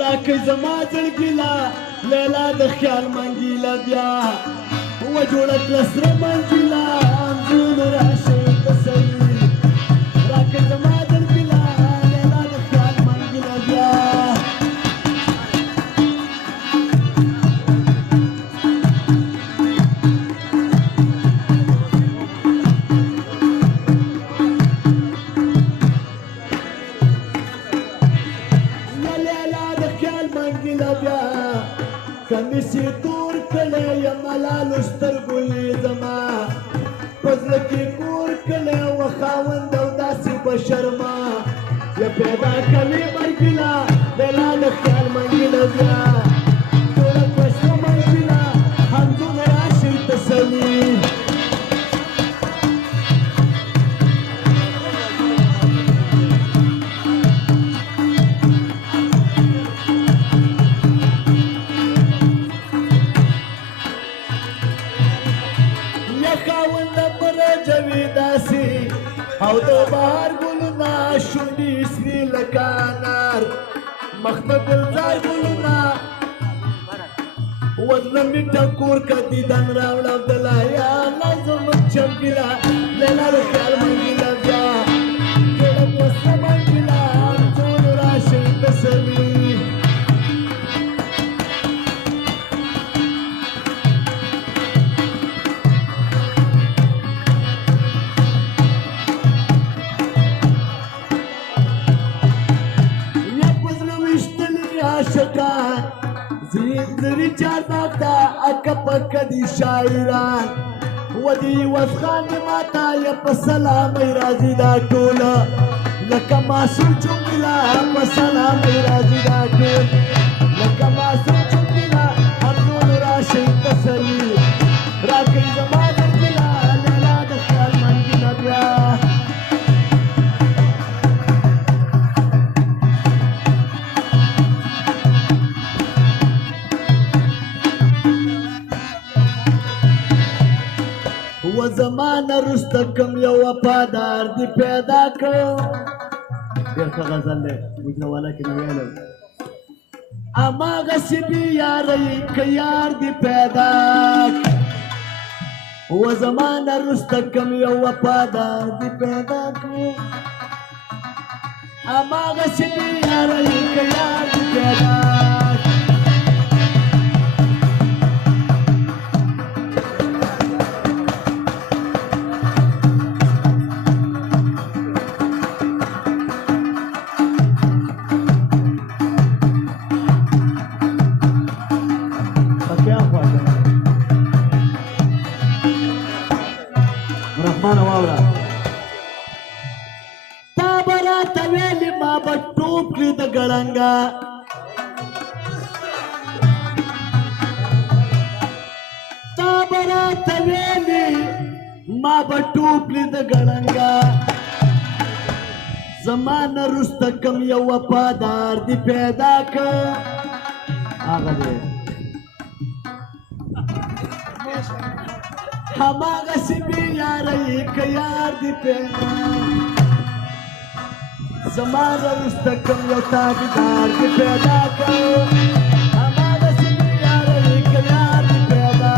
راکې زما زړګیلا لیلا د خیال منګیلا بیا وجوړه کړه سره منګیلا انځور راشي تسلي راکې زما زړګیلا لیلا د خیال منګیلا بیا کمیسی تور کلی یم ملالو سترګلې زما پزله کې کور کلی و خاوند او داسې بشرما یا پیدا کوي مرګیلا لیلا د خیال منګیلا بیا ټوله پښتو منګیلا همزون راشي تسلي او د بهار ګلونه شونډې سرې لکه انار مخ د ګلزار ګلونه وزله مې ټکور که دیدن راوړه عبدالله الله زموږ چمکیلا لیلا د خیال منګیلا بیا ټوله پسته منګیلا ټول راشي تسلي زری چارناکتا اکا پکا دی شاعران ودی وفخان دی ماتا یا پسلامی رازی دا ٹولا لکا ماسو چونگلا پسلامی رازی دا ٹول لکا ماسو چونگلا حمدون راشی تسلی راکی زمان درگلا لیلا دا خیال منگلا بیا و زمان رسته کم یو وفادار دی پیدا کړ ډېر ښه غزل دی ګوجروالا کې مې ویلی هماغسې بې یارۍ که یار دی پیدا و زمان رسته کم یو وفادار دی پیدا کړ هماغسې بې یارۍ که یار دی پیدا تا براته ویلې ما به ټوپ کړي د ګړنګا تا براته ویلې ما به ټوپ کړي د ګړنګا زما نه وروسته کوم یو وفادار دی پیدا کړ هغه دی هماغسې بې یارۍ که یار دی پیدا زما نه وروسته کوم یو تابعدار دی پیدا کړ هماغسې بې یارۍ که یار دی پیدا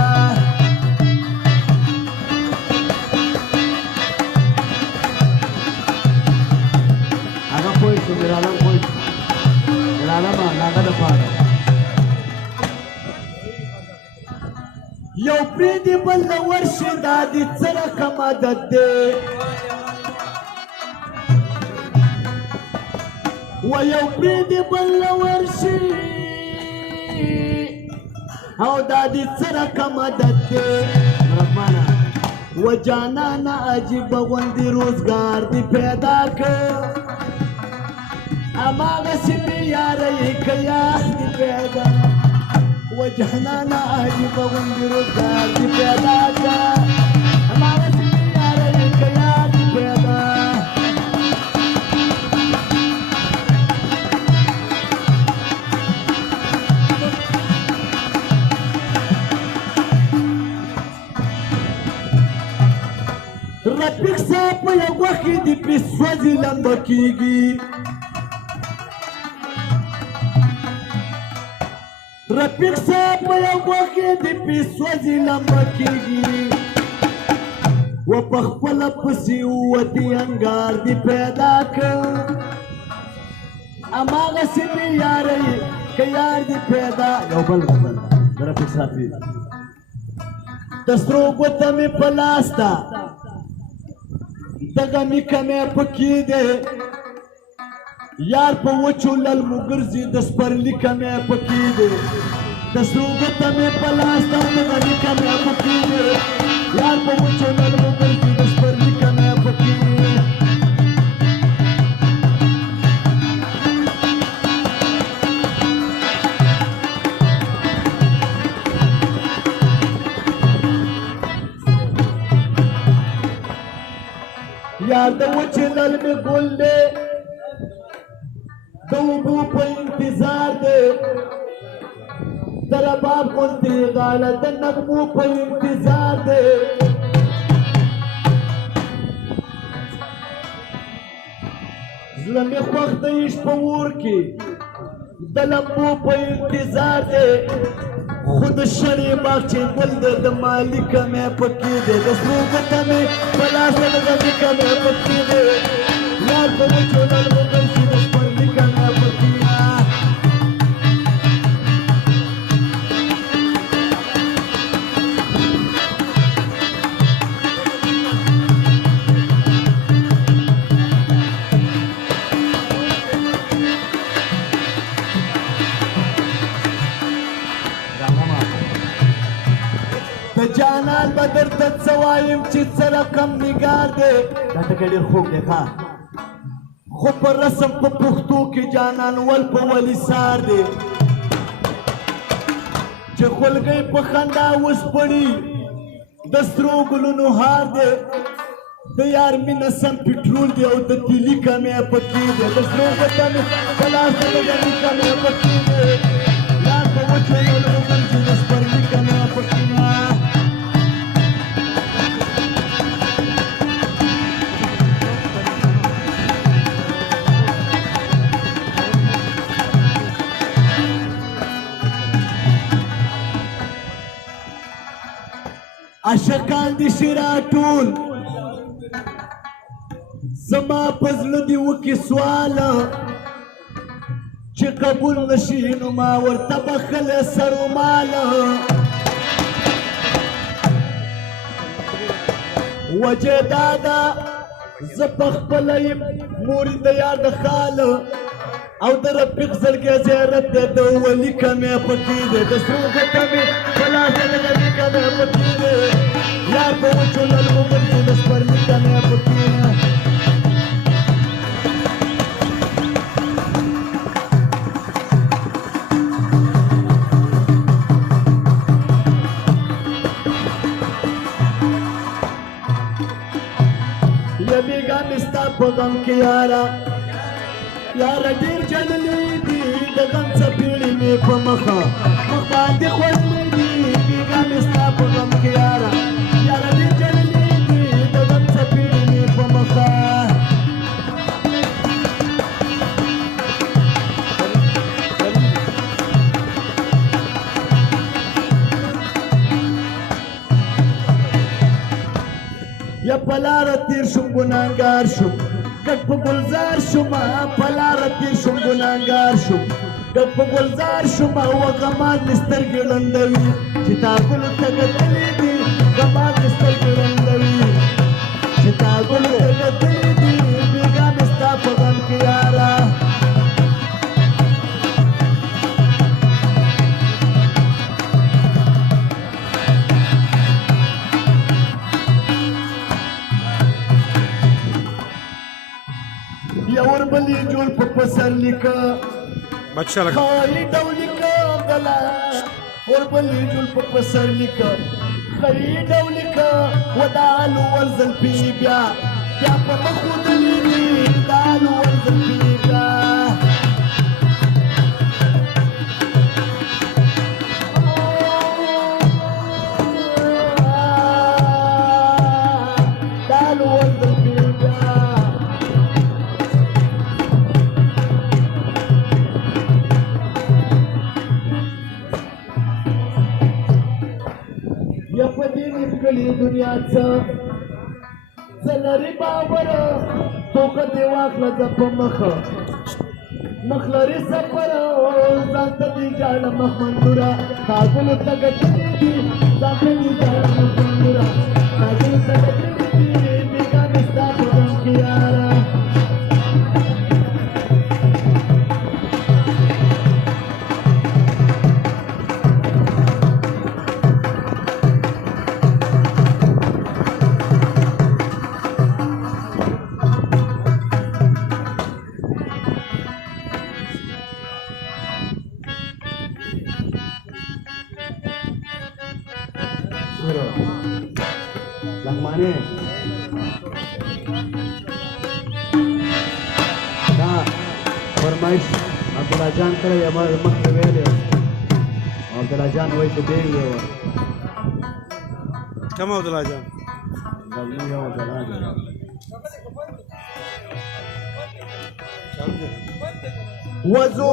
هغه پوه شو میرعالم پوه شو میرعالمه د هغه دپاره یو پریدي بل له ورشي دا د څه رقم عادت دی و یو پریدي بل له ورشي او دا د څه رقم عادت دی رحمانه و جانانه عجیبه غوندې روزګار دی پیدا کړ هماغسې بې یارۍ که یار دی پیدا وجهنانا عجیب غندی روزگار دی پیدا کا ہمارا سنی یارئی که یار دی پیدا د پیسوځي لمبه کیږي رفیق صاحب په یو وخت کې د پیسوځي لمبه کیږي و په خپله پسې ووتې انګار دې پیدا کړ هماغسې مې یارۍ که یار دې پیدا یو بل غزل د رفیق صاحب د سرو ګوته مې په لاس ده دغه میکه مې پکې دی یار په وچو للمو ګرځي د سپرلیکه مې پکې دی د سرو ګوته مې په لاس ده دغه میکه مې پکې دی یار په وچو للمو ګرځي د سپرلیکه مې پکې دی یار د وچې للمې ګل دی د اوبو په انتظار دی د رباب غوندې غاړه د نغمو په انتظار دی زړه مې خوښ د عشق په اور کې د لمبو په انتظار دی خو د شړې باغچې ګل دی د مالکه مې پکې دی د سرو ګوته مې په لاس د غزیکه مې پکې دی یار په وچو للمو ګرځي د سپرلیکه مې پکې دی د جانان به درته څه وایم چې څه رقم نګار دی دا ټکی ډېر خوږ دی ښه خو په رسم په پښتو کې جانان ول په ولي سار دی چې خولګۍ په خندا وسپړي د سرو ګلونو هار دی د یار مینه سم پټرول دی او د تیلي کمې پکې دی د سرو ګوته مې په لاس د غزلي کمې پکې دی یار په وچو للمو ګرځي د سپرلي کمې پکې دی عاشقان دي شرا ټول زما په زړه دي وکړي سواله چې قبول نشي نو ما ورته بخلی سروماله وجه دا ده زه پخپله یم مورې د یار د خاله او د رفیق زړګی زیارت دی د ولیکه مې پکې دی د سرو ګوته مې په لاس د غزیکه مې پکې دی یار په وچو للمو ګرځي د سپرلیکه مې پکې دی یا بیګا مې ستا په غم کې یاره یاره ډېر جللې دي د غم څپېړې مې په مخه مخ باندې خوړلې دي بیګا مې ستا په غم کې یاره یاره ډېر جللې دي د غم څپېړې مې په مخه یا په لاره تېر شوم ګناهګار شوم ګډ په ګلزار شوم په لاره تېر شوم ګناهګار شوم ګډ په ګلزار شوم او غمان مې سترګې ړندوي چې تا ګلو ته کتلې دي غمان مې سترګې ړندوي چې تا ګلو ته کتلې دي بېګا مې ستا په غم کې یاره یا وربلې جوړ په پسرلیکه خالي ډولیکه غلا وربلې جوړ په پسرلیکه خالي ډولیکه ودالو ورزل پی بیا بیا په مخ ودلې دي دالو ورزل پی بیا دالو ورزل پی بیا دی دنیاचं چلری باور تو کدی واخله د په مخ مخلری سفر ځانت دی جاړ مخمندورا کابل تګتلی دی ځانت دی جاړ مخمندورا کابل تګتلی دی بیګا نستا په کیارا لغمانه دا فرمایش عبدالله جان کړی یا ما مخکې ویلی عبدالله جان وایي چې ډېر وی کوم عبدالله جان دا زموږ یو عبدالله دی